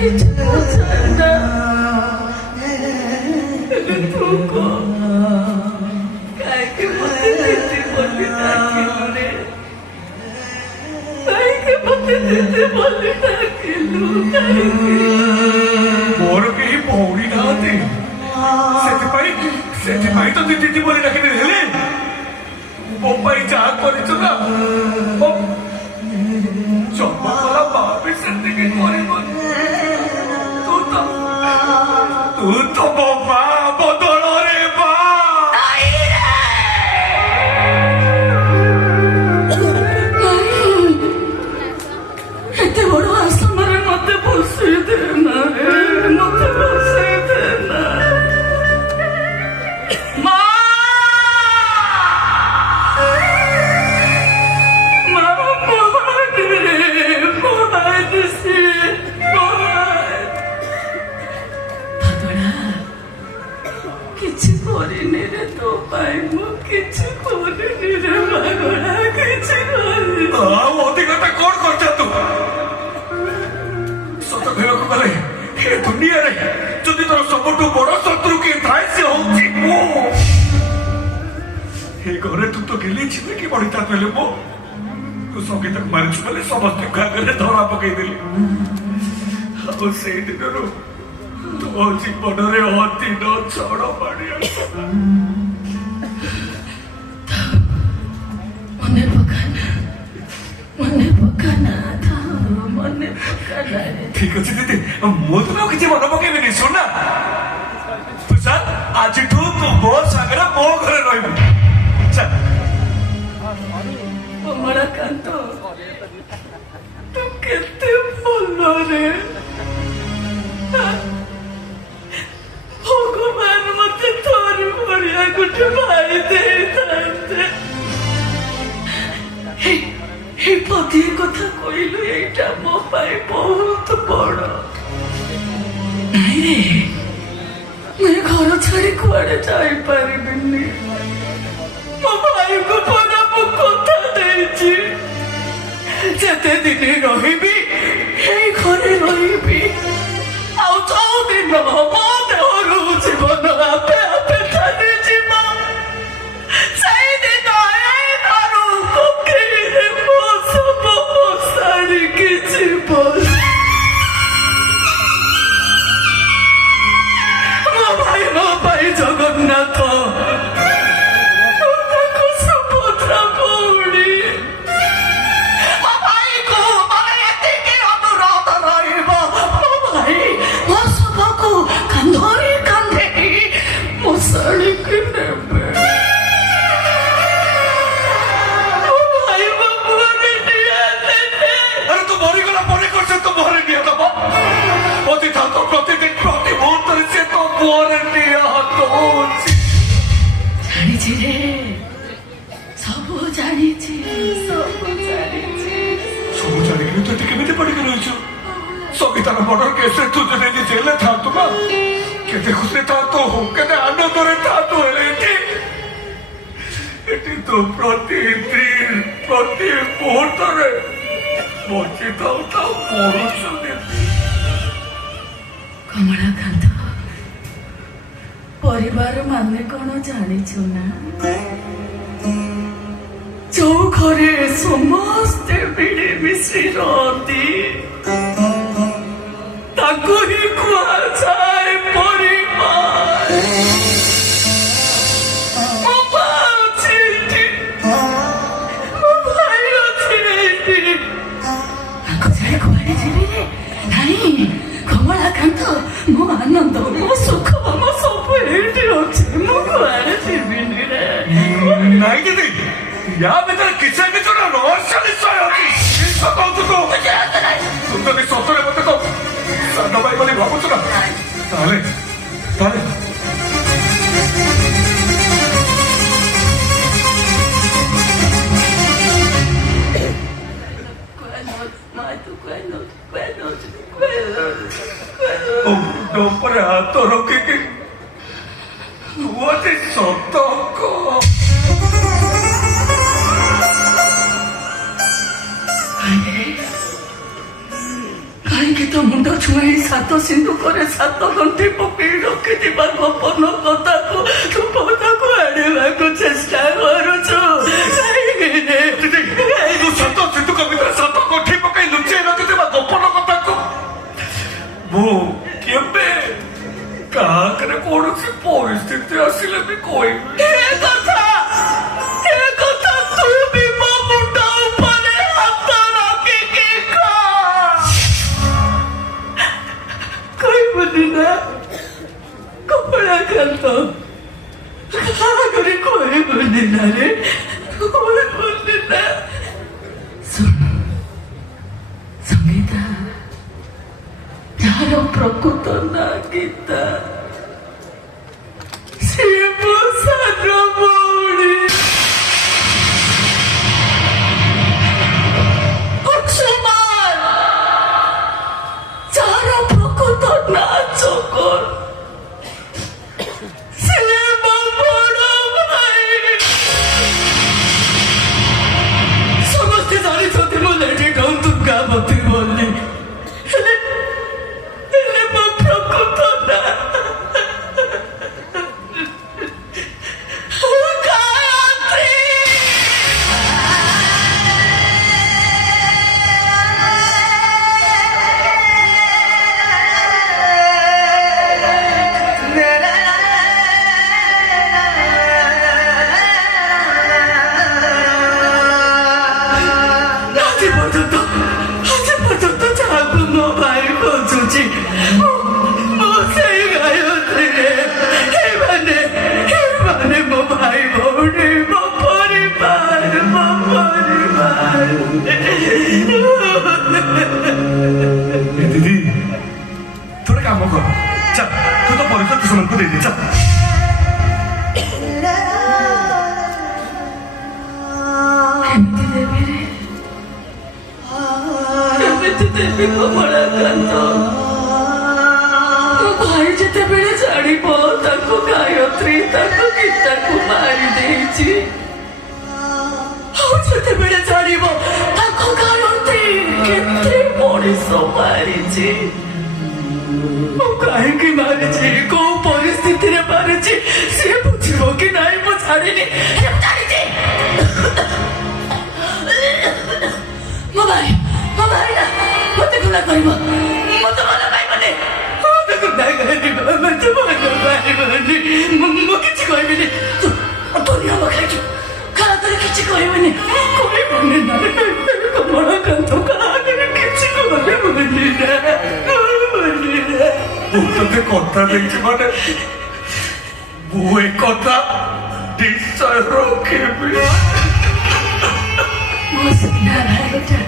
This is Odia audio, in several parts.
কিছু বোঝায় না। তু কো কাকে মতে দিতে বলি ডাকিল রে, কাকে মতে দিতে বলি ডাকিল, ମୋର କେହି ଭଉଣୀ ନାହାନ୍ତି, ସେଥିପାଇଁ ତ ଦିଦି ବୋଲି ଡାକି ହେଲେ। ମୋ ପାଇଁ ଯାହା କରିଛୁ ନା, ଜନ୍ମ କଲା ମା ବି ସେତିକି କରିବନି। ତୁ ତ ମୋ ମା ବଦଳରେ ମା। ଏତେ ବଡ ଆଶ୍ରମରେ ମତେ ବସେଇ ଦେ ନା ରେ, ମତେ ବସେଇ ଦେ ନା। ମା କିଛି କରିନି ରେ ତୋ ପାଇଁ, ମୁଁ କିଛି କରିନି ରେ ପାଗଳା, କିଛି କରିନି। ଆଉ ଅଧିକତା କଣ କରିଛ ତୁ? ସତ କହିବାକୁ ଗଲେ ଏ ଦୁନିଆରେ ଯଦି ତୋର ସବୁଠୁ ବଡ ଶତ୍ରୁ କିଏ ଥାଏ ସେ ହଉଛି ମୁଁ। ଏ ଘରେ ତୁ ତ ଗେଲି ଯିବେ କି ବଢିତା କହିଲେ ମୁଁ ତୁ ସଙ୍ଗୀତକୁ ମାରିଛୁ ବୋଲି ସମସ୍ତଙ୍କ ଆଗରେ ଧରା ପକେଇଦେଲି। ଆଉ ସେଇ ଦିନରୁ ତୋ ଜୀବନରେ ଅଦିନ ଛଡ଼ ମାଡ଼ି ଆସିଲା। ମନେ ପକାନା, ମନେ ପକାନା, ମନେ ପକାନା। ଠିକ ଅଛି ଦିଦି, ମୁଁ ତ କିଛି ମନେ ପକେଇବିନି। ଶୁଣ ନା ତୁଷାର, ଆଜିଠୁ ତୁ ମୋ ସାଙ୍ଗରେ ମୋ ଘରେ ରହିବୁ। କମଳାକାନ୍ତ, ତୁ କେତେ ଭଲ ରେ। ଭଗବାନ ମତେ ତୋରି ଭଳିଆ ଗୋଟେ ଭାଇ ଦେଇଥାନ୍ତେ। এই পদিয়ে কথা কইলু, এইটা ମୋ ପାଇଁ ବହୁତ ବଡ। ନାଇଁ ରେ, ମୁଁ ଘର ଛାଡି କୁଆଡେ ଯାଇପାରିବିନି। ମୋ ଭାଇକୁ ପରା ମୁଁ କଥା ଦେଇଛି, ଯେତେ ଦିନ ରହିବି ଏଇ ଘରେ ରହିବି। ଆଉ 6 ଦିନ ହବ ଦେହରୁ ଜୀବନ ଆପେ ଆପେ ଚାଲିଯିବ। ସେଇଦିନ ଏଇ ଘରୁ କୋକେଇରେ ମୋ ଶବ ସାରିକି ଯିବ। ମୋ ଭାଇ ମୋ ପାଇଁ ଜଗନ୍ନାଥ, ତାକୁ ସୁଭଦ୍ରା ଭଉଣୀ। ମୋ ଭାଇକୁ ମୋର ଏତିକି ଅନୁରୋଧ ରହିବ, ମୋ ଭାଇ ମୋ ଶବକୁ କାନ୍ଧରେ କାନ୍ଧେଇ ମୋ ଶାଳୀକି ନେବେ। ମୋ ଭାଇ ମୋ ମୁହଁରେ ନିଆଁ ଦେବେ। ଆରେ ତୁ ମରିଗଲା ପରେ କରୁଛ ତୁ ମୁହଁରେ ନିଆଁ ଦବ? ପ୍ରତିଥାନ୍ତ ପ୍ରତିଦିନ ପ୍ରତି ମୁହୂର୍ତ୍ତରେ ସେ ତ ମୁହଁରେ ନିଆଁ ହାତ ହଉଛି। ଜାଣିଛି ରେ, ସବୁ ଜାଣିଛି, ସବୁ ଜାଣିଛି। ସବୁ ଜାଣିକିରି ତୁ ଏଠି କେମିତି ପଡିକି ରହିଛୁ? ସଙ୍ଗୀତାର ମର୍ଡର କେସରେ ତୁ ଯଦି ଜେଲରେ ଥାଆନ୍ତୁ ନା, କେତେ ଖୁସିରେ ଥାଆନ୍ତୁ, କେତେ ଆନନ୍ଦରେ ଥାଆନ୍ତୁ। ହେଲେ ଏଠି ତୁ ପ୍ରତିଦିନ ପ୍ରତି ମୁହୂର୍ତ୍ତରେ ବଞ୍ଚିଥାଉ ଥାଉ ମରୁଛୁ। କମଳାକାନ୍ତ, ପରିବାର ମାନେ କଣ ଜାଣିଛୁ ନା? ଯୋଉ ଘରେ ସମସ୍ତେ ମିଳିମିଶି ରହନ୍ତି ତାକୁ ହିଁ କୁହାଯାଏ ପରିବାର। ମୋ ମା ଅଛି ଏଇଠି, ମୋ ଭାଇ ଅଛି ଏଇଠି, ତାଙ୍କୁ ଛାଡ଼ି କୁଆଡେ ଯିବି ରେ? ନାଇଁ କମଳାକାନ୍ତ, ମୋ ଆନନ୍ଦ, ମୋ ସୁଖ, ମୋ ସବୁ ଏଇଠି ଅଛି, ମୁଁ କୁଆଡେ ଯିବିନି ରେ। ନାଇଁ ଦିଦି, ୟା ଭିତରେ କିଛି କିଛି ରହସ୍ୟ ନିଶ୍ଚୟ ଅଛି। କହୁଛୁ ତୁ ଯଦି ସତରେ ମତେ ତ ସାନ ଭାଇ ବୋଲି ଭାବୁଛୁ ନା, ତାହେଲେ ତାହେଲେ ଉପରେ ହାତ ରଖିକି କୁହନ୍ତି ସତ କହ। କାହିଁକି କାହିଁକି ତ ମୁଣ୍ଡ ଛୁଆଇ ସାତ ସିନ୍ଦୁକରେ ସାତ ଗଣ୍ଠି ପକେଇ ରଖିଥିବା ଗୋପନ କଥାକୁ ତୁ ପଦାକୁ ଆଣିବାକୁ ଚେଷ୍ଟା କରୁଛୁ ସାତ ସିନ୍ଦୁକ ଭିତରେ ସାତ ଗଣ୍ଠି ପକେଇ ଲୁଚେଇ ରଖିଥିବା ଗୋପନ କଥାକୁ ମୁଁ କେବେ କାହାକରେ କୌଣସି ପରିସ୍ଥିତି ଆସିଲେ ବି କହିବି ଏ କଥା ତୁ ବି ମୋ ମୁଣ୍ଡ ଉପରେ ହାତ ରଖିକି କହିବୁନି ନା କମଳାକାନ୍ତ କାହାକରେ କହିବୁନି ନା ରେ କହିବୁନି ନା ଶୁଣ ସଙ୍ଗୀତା ଯାହାର ପ୍ରକୃତ ନା ଗୀତା ସେ ମୋ ସାନ ଭଉଣୀ ଅଂଶୁମାନ ଯାହାର ପ୍ରକୃତ ନା ଚକର ସେ ମୋ ବଡ଼ ଭାଇ ସମସ୍ତେ ଜାଣିଛନ୍ତି ମୁଁ ଲେଡି ଡନ୍ ଦୁର୍ଗାବତୀ ବୋଲି ହେଲେ ମୋ ପ୍ରକୃତ ନା ଆଜି ପର୍ଯ୍ୟନ୍ତ ଯାହାକୁ ମୋ ଭାଇ ଖୋଜୁଛି ମୁଁ ସେଇ ଗାୟତ୍ରୀରେ ଏମାନେ ମୋ ଭାଇ ଭଉଣୀ ମୋ ପରିବାର ଦିଦି ତୁ ଗୋଟେ କାମ କର ଚାଲ ତୁ ତ ପରିଚୟ ସେମାନଙ୍କୁ ଦେଇଦେ ଚାଲ ଏମିତି ଦେବି ରେ ଏମିତି ଦେବି କମଳାକାନ୍ତ ମୋ ଭାଇ ଯେତେବେଳେ ଜାଣିବ ତାକୁ ଗାୟତ୍ରୀ ତାକୁ ଗୀତାକୁ ମାରି ଦେଇଛି ଆଉ ଯେତେବେଳେ ଜାଣିବ ତାକୁ ଗାୟତ୍ରୀ କେତେ ମଣିଷ ମାରିଛି ମୁଁ କାହିଁକି ମାରିଛି କୋଉ ପରିସ୍ଥିତିରେ ମାରିଛି ସେ ବୁଝିବ କି ନାଇଁ ମୁଁ ଜାଣିନି ଜାଣିଛି ମୋ ଭାଇ ନା ମତେ ଗୁଣା କରିବ ମତେ ଭଲ ପାଇବନି ମତେ ଗୁଣା କରିବ ମତେ ଭଲ ପାଇବନି ମୁଁ କିଛି କହିବିନି ତୁ ନିୟମ ଖାଇଛୁ କାହାକରେ କିଛି କହିବନି ନା କମଳାକାନ୍ତ କାହାକରେ କିଛି କହିବନି ନା ମୁଁ ତତେ କଥା ଦେଇଛି ମାନେ ମୁଁ ଏ କଥା ନିଶ୍ଚୟ ରଖିବି ମୋ ସୁନା ଭାଇଟା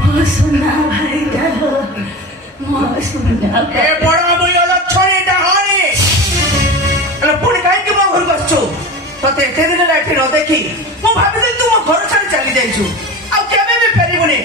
ମୋ ସୁନା ଭାଇଟା ମୋ ସୁନା ଏ ବଡ଼ ମୂଲ୍ୟ ଲକ୍ଷ୍ମୀ ଡାହାଣୀ ହେଲେ ପୁଣି କାହିଁକି ମୋ ଘରକୁ ଆସିଛୁ ତତେ ଏତେ ଦିନ ହେଲା ଏଠି ନ ଦେଖି ମୁଁ ଭାବିଥିଲି ତୁ ମୋ ଘର ଛାଡ଼ି ଚାଲି ଯାଇଛୁ ଆଉ କେବେ ବି ଫେରିବୁନି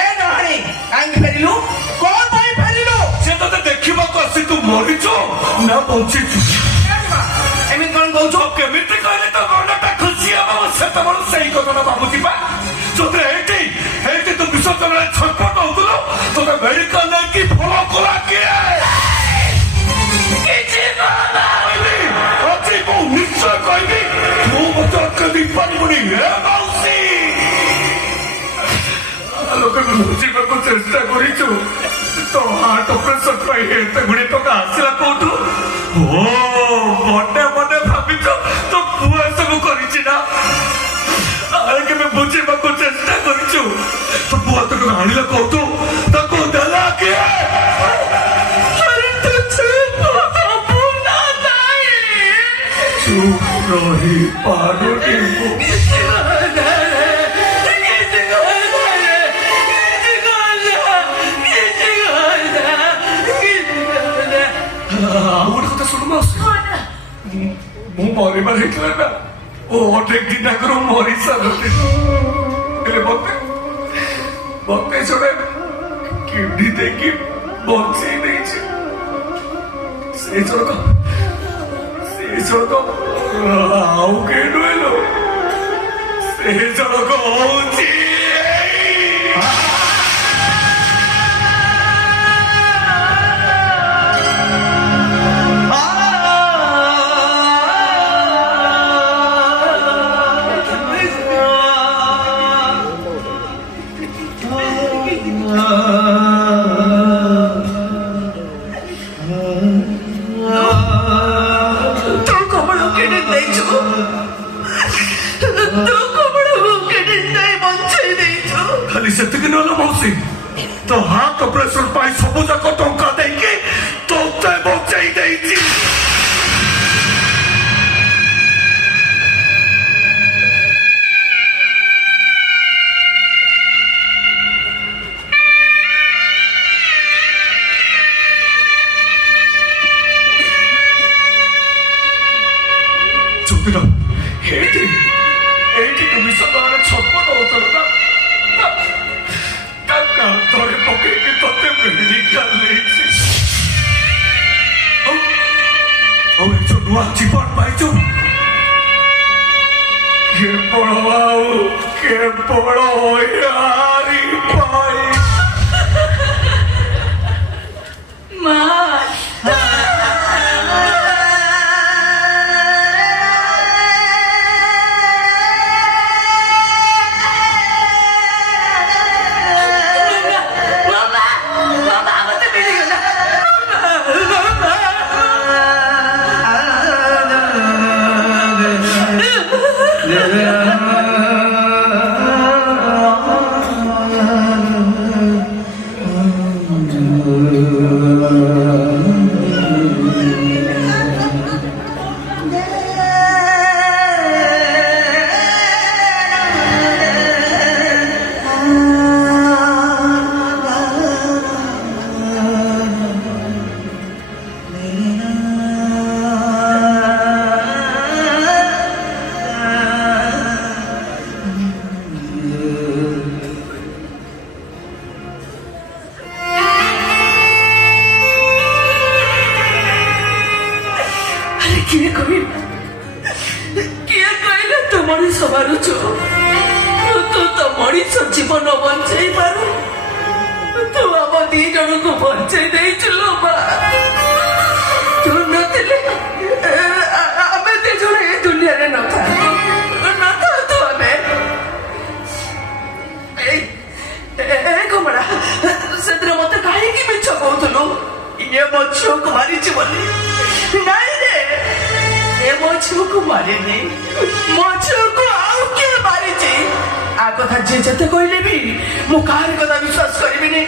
ଏ ଡାହାଣୀ କାହିଁକି ଫେରିଲୁ କଣ ପାଇଁ ଫେରିଲୁ ସେ ତତେ ଦେଖିବାକୁ ଆସି ତୁ ମରିଛୁ ନା ବଞ୍ଚିଛୁ ଏମିତି କଣ କହୁଛୁ କେମିତି କହିଲେ ତ ମନଟା ଖୁସି ହବ ସେତେବେଳେ ସେଇ କଥାଟା ଭାବୁଛି ବା ତୋତେ ଏଇଠି ତୁ ବିଶ୍ୱ ଛଟପଟ ହଉଥିଲୁ ତୋତେ ମେଡିକାଲ ନେଇକି ଫଳ କଲା କିଏ ଅଛି ମୁଁ ନିଶ୍ଚୟ କହିବି ତୁ ମତେ ଅଟକେଇ ପାରିବୁନି ମାଉସୀ ଲୋକକୁ ବୁଝିବାକୁ ଚେଷ୍ଟା କରିଛୁ ତୋ ହାର୍ଟ ଅପରେସନ ପାଇଁ ଏତେ ଗୁଡିଏ ଟଙ୍କା ଆସିଲା କୋଉଠୁ ମନେ ମନେ ଭାବିଛ ତୋ ପୁଅ ଏସବୁ କରିଛି ନା କେବେ ବୁଝିବାକୁ ଚେଷ୍ଟା କରିଛୁ ତୋ ପୁଅ ତାକୁ ଆଣିଲା କୋଉଠୁ ତାକୁ ଦେଲା କିଏ ଚୁପ ରହି ପାରୁନି ଆଉ ଗୋଟେ କଥା ଶୁଣୁ ମୁଁ ମରିବାର ହେଇଥିଲା ନା ଓ ଅନେକ ଦିନ ଆଗରୁ ମରି ସାରନ୍ତି ହେଲେ ମତେ ଜଣେ କିଡନୀ ଦେଇକି ବଞ୍ଚେଇ ଦେଇଛି ସେ ଜଣକ ଆଉ କେହି ନୁହେଁ ଲୋ ସେ ଜଣକ ହଉଛି ବୁଝିଗଲ ମାଉସୀ ତ ହାର୍ଟ ଅପରେସନ ପାଇଁ ସବୁ ଯାକ ଟଙ୍କା ଦେଇକି ତୋତେ ବଞ୍ଚେଇ ଦେଇଛି। చూపిన ఏంటి ఏంటి విషయంలో ଛପନ ହଉଥିଲା ନା ଧରି ପକେଇକି ତତେ ମେଡିକାଲ ନେଇଛି। ଆଉ ଏ ଯୋଉ ନୂଆ ଜୀବନ ପାଇଛୁ କେବଳ ୟାରି ପାଇଁ। মা କିଏ କହିଲା ତୁ ମଣିଷ ମାରୁଛୁ? ତୁ ତ ମଣିଷ ଜୀବନ ବଞ୍ଚେଇ ପାରୁ। ତୁ ଆମ ଦି ଜଣଙ୍କୁ ବଞ୍ଚେଇ ଦେଇଛୁ ଲୋ ମା। ତୁ ନଥିଲେ ଆମେ ଦି ଜଣ ଏ ଦୁନିଆରେ ନଥାନ୍ତୁ ଆମେ। କମଳା ସେଥିରେ ମତେ କାହିଁକି ମିଛ କହୁଥିଲୁ? ଇଏ ମୋ ଝିଅକୁ ମାରିଛି ବୋଲି। ନାଇଁ ରେ, ଏ ମୋ ଝିଅକୁ ମାରିନି, ମୋ ଝିଅକୁ ଆଉ କିଏ ମାରିଛି? ଆ କଥା ଯିଏ ଯେତେ କହିଲେ ବି ମୁଁ କାହାର କଥା ବିଶ୍ୱାସ କରିବିନି।